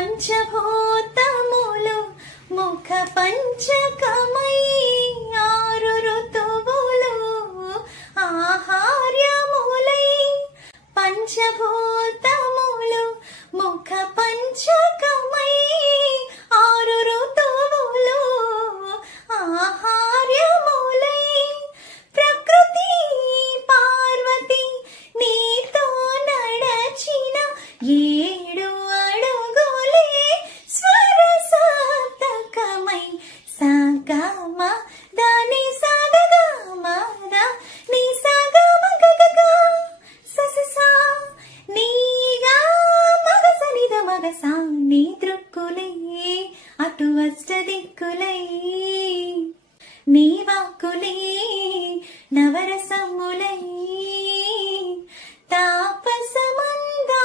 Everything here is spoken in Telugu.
పంచభూతములు ముఖ పంచకమై ఆరు ఋతువులు ఆహార్యములై పంచభూతములు ముఖ పంచకమై ఆరు ఋతువులు ఆహార్యములై ప్రకృతి పార్వతి నీతో నడచిన ఏడు అడుగులే స్వరసాతకమై సాగమ దాని సాగమ నీ సాగమ గగగా సససా నీగా మగసనిద మగసా నీ దృక్కులే అటు అష్ట దిక్కులై నీ వాక్కులే నవరసములై తాపసమందా